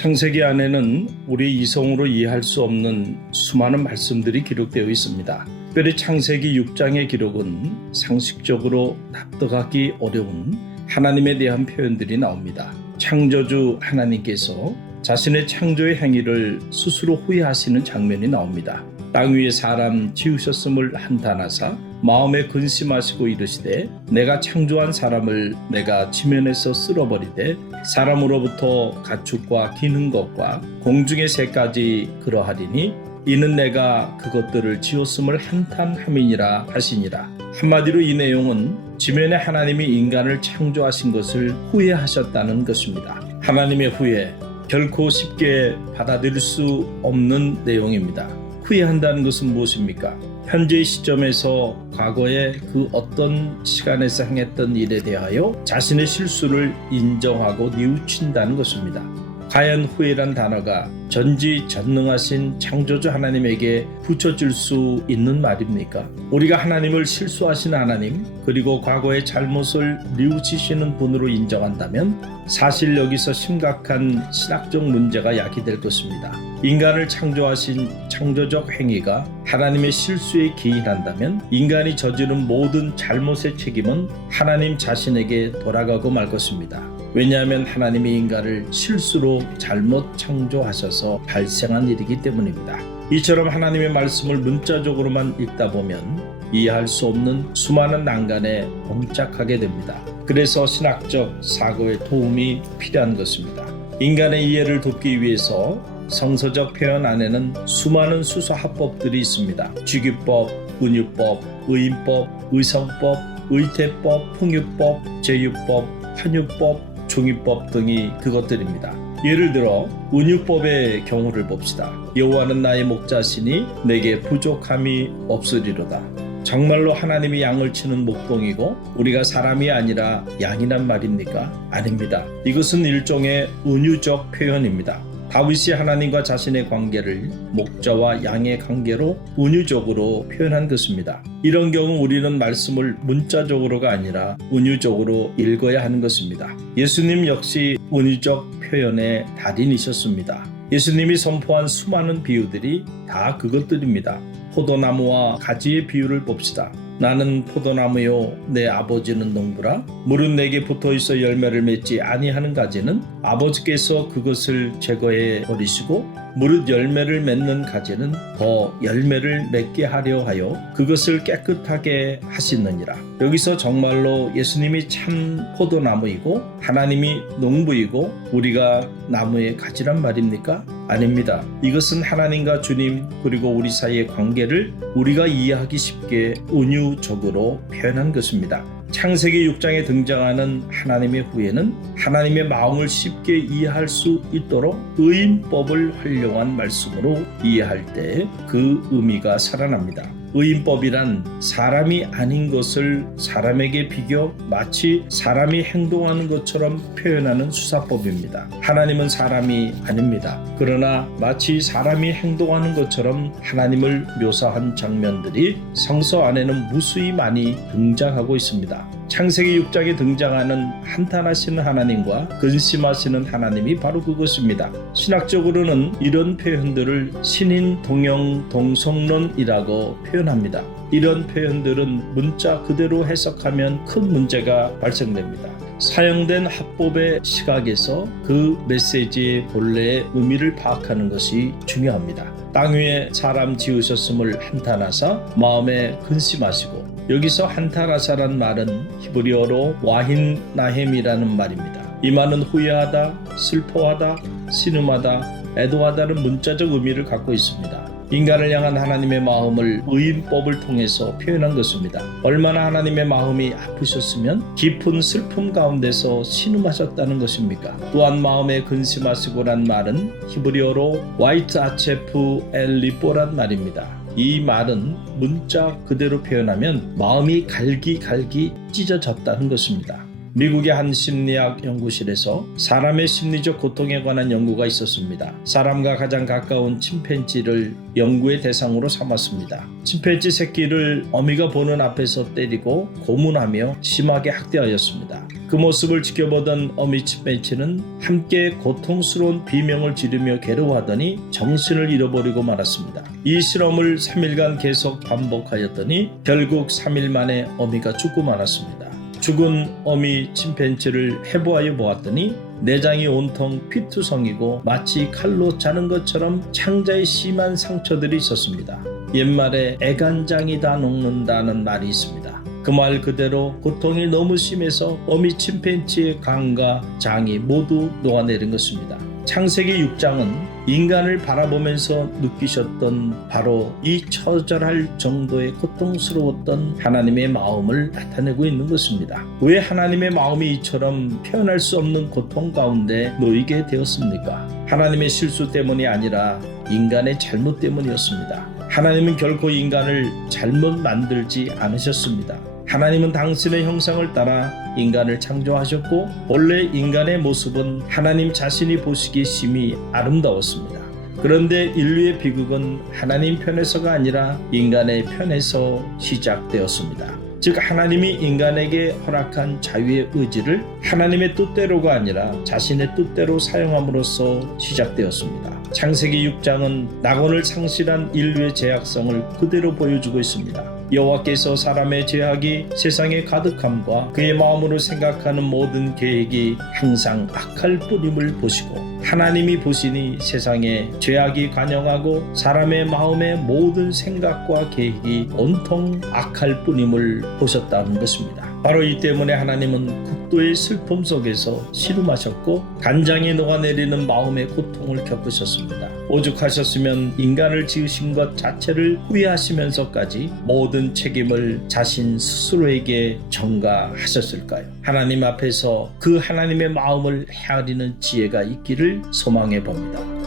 창세기 안에는 우리 이성으로 이해할 수 없는 수많은 말씀들이 기록되어 있습니다. 특별히 창세기 6장의 기록은 상식적으로 납득하기 어려운 하나님에 대한 표현들이 나옵니다. 창조주 하나님께서 자신의 창조의 행위를 스스로 후회하시는 장면이 나옵니다. 땅 위에 사람 지으셨음을 한탄하사 마음에 근심하시고 이르시되 내가 창조한 사람을 내가 지면에서 쓸어버리되 사람으로부터 가축과 기는 것과 공중의 새까지 그러하리니 이는 내가 그것들을 지었음을 한탄함이니라 하시니라. 한마디로 이 내용은 지면에 하나님이 인간을 창조하신 것을 후회하셨다는 것입니다. 하나님의 후회, 결코 쉽게 받아들일 수 없는 내용입니다. 후회한다는 것은 무엇입니까? 현재의 시점에서 과거의 그 어떤 시간에서 행했던 일에 대하여 자신의 실수를 인정하고 뉘우친다는 것입니다. 과연 후회란 단어가 전지전능하신 창조주 하나님에게 붙여질 수 있는 말입니까? 우리가 하나님을 실수하신 하나님 그리고 과거의 잘못을 뉘우치시는 분으로 인정한다면 사실 여기서 심각한 신학적 문제가 야기될 것입니다. 인간을 창조하신 창조적 행위가 하나님의 실수에 기인한다면 인간이 저지른 모든 잘못의 책임은 하나님 자신에게 돌아가고 말 것입니다. 왜냐하면 하나님이 인간을 실수로 잘못 창조하셔서 발생한 일이기 때문입니다. 이처럼 하나님의 말씀을 문자적으로만 읽다 보면 이해할 수 없는 수많은 난간에 봉착하게 됩니다. 그래서 신학적 사고의 도움이 필요한 것입니다. 인간의 이해를 돕기 위해서 성서적 표현 안에는 수많은 수서합법들이 있습니다. 주기법, 은유법, 의인법, 의성법, 의태법, 풍유법, 제유법, 환유법, 종이법 등이 그것들입니다. 예를 들어 은유법의 경우를 봅시다. 여호와는 나의 목자시니 내게 부족함이 없으리로다. 정말로 하나님이 양을 치는 목동이고 우리가 사람이 아니라 양이란 말입니까? 아닙니다. 이것은 일종의 은유적 표현입니다. 다윗이 하나님과 자신의 관계를 목자와 양의 관계로 은유적으로 표현한 것입니다. 이런 경우 우리는 말씀을 문자적으로가 아니라 은유적으로 읽어야 하는 것입니다. 예수님 역시 은유적 표현의 달인이셨습니다. 예수님이 선포한 수많은 비유들이 다 그것들입니다. 포도나무와 가지의 비유를 봅시다. 나는 포도나무요 내 아버지는 농부라. 물은 내게 붙어있어 열매를 맺지 아니하는 가지는 아버지께서 그것을 제거해 버리시고 무릇 열매를 맺는 가지는 더 열매를 맺게 하려 하여 그것을 깨끗하게 하시느니라. 여기서 정말로 예수님이 참 포도나무이고 하나님이 농부이고 우리가 나무의 가지란 말입니까? 아닙니다. 이것은 하나님과 주님 그리고 우리 사이의 관계를 우리가 이해하기 쉽게 은유적으로 표현한 것입니다. 창세기 6장에 등장하는 하나님의 후회는 하나님의 마음을 쉽게 이해할 수 있도록 의인법을 활용한 말씀으로 이해할 때 그 의미가 살아납니다. 의인법이란 사람이 아닌 것을 사람에게 비교 마치 사람이 행동하는 것처럼 표현하는 수사법입니다. 하나님은 사람이 아닙니다. 그러나 마치 사람이 행동하는 것처럼 하나님을 묘사한 장면들이 성서 안에는 무수히 많이 등장하고 있습니다. 창세기 6장에 등장하는 한탄하시는 하나님과 근심하시는 하나님이 바로 그것입니다. 신학적으로는 이런 표현들을 신인 동형 동성론이라고 표현합니다. 이런 표현들은 문자 그대로 해석하면 큰 문제가 발생됩니다. 사용된 합법의 시각에서 그 메시지의 본래의 의미를 파악하는 것이 중요합니다. 땅 위에 사람 지으셨음을 한탄하사 마음에 근심하시고 여기서 한탄하사란 말은 히브리어로 와힌나헴이라는 말입니다. 이 말은 후회하다, 슬퍼하다, 신음하다, 애도하다는 문자적 의미를 갖고 있습니다. 인간을 향한 하나님의 마음을 의인법을 통해서 표현한 것입니다. 얼마나 하나님의 마음이 아프셨으면 깊은 슬픔 가운데서 신음하셨다는 것입니까? 또한 마음에 근심하시고란 말은 히브리어로 와이트 아체프 엘리뽀란 말입니다. 이 말은 문자 그대로 표현하면 마음이 갈기갈기 찢어졌다는 것입니다. 미국의 한 심리학 연구실에서 사람의 심리적 고통에 관한 연구가 있었습니다. 사람과 가장 가까운 침팬지를 연구의 대상으로 삼았습니다. 침팬지 새끼를 어미가 보는 앞에서 때리고 고문하며 심하게 학대하였습니다. 그 모습을 지켜보던 어미 침팬지는 함께 고통스러운 비명을 지르며 괴로워하더니 정신을 잃어버리고 말았습니다. 이 실험을 3일간 계속 반복하였더니 결국 3일 만에 어미가 죽고 말았습니다. 죽은 어미 침팬지를 해부하여 보았더니 내장이 온통 피투성이고 마치 칼로 자른 것처럼 창자에 심한 상처들이 있었습니다. 옛말에 애간장이 다 녹는다는 말이 있습니다. 그 말 그대로 고통이 너무 심해서 어미 침팬지의 간과 장이 모두 녹아내린 것입니다. 창세기 6장은 인간을 바라보면서 느끼셨던 바로 이 처절할 정도의 고통스러웠던 하나님의 마음을 나타내고 있는 것입니다. 왜 하나님의 마음이 이처럼 표현할 수 없는 고통 가운데 놓이게 되었습니까? 하나님의 실수 때문이 아니라 인간의 잘못 때문이었습니다. 하나님은 결코 인간을 잘못 만들지 않으셨습니다. 하나님은 당신의 형상을 따라 인간을 창조하셨고 본래 인간의 모습은 하나님 자신이 보시기에 심히 아름다웠습니다. 그런데 인류의 비극은 하나님 편에서가 아니라 인간의 편에서 시작되었습니다. 즉 하나님이 인간에게 허락한 자유의 의지를 하나님의 뜻대로가 아니라 자신의 뜻대로 사용함으로써 시작되었습니다. 창세기 6장은 낙원을 상실한 인류의 죄악성을 그대로 보여주고 있습니다. 여호와께서 사람의 죄악이 세상에 가득함과 그의 마음으로 생각하는 모든 계획이 항상 악할 뿐임을 보시고 하나님이 보시니 세상에 죄악이 관영하고 사람의 마음의 모든 생각과 계획이 온통 악할 뿐임을 보셨다는 것입니다. 바로 이 때문에 하나님은 극도의 슬픔 속에서 씨름하셨고 간장이 녹아내리는 마음의 고통을 겪으셨습니다. 오죽하셨으면 인간을 지으신 것 자체를 후회하시면서까지 모든 책임을 자신 스스로에게 전가하셨을까요? 하나님 앞에서 그 하나님의 마음을 헤아리는 지혜가 있기를 소망해 봅니다.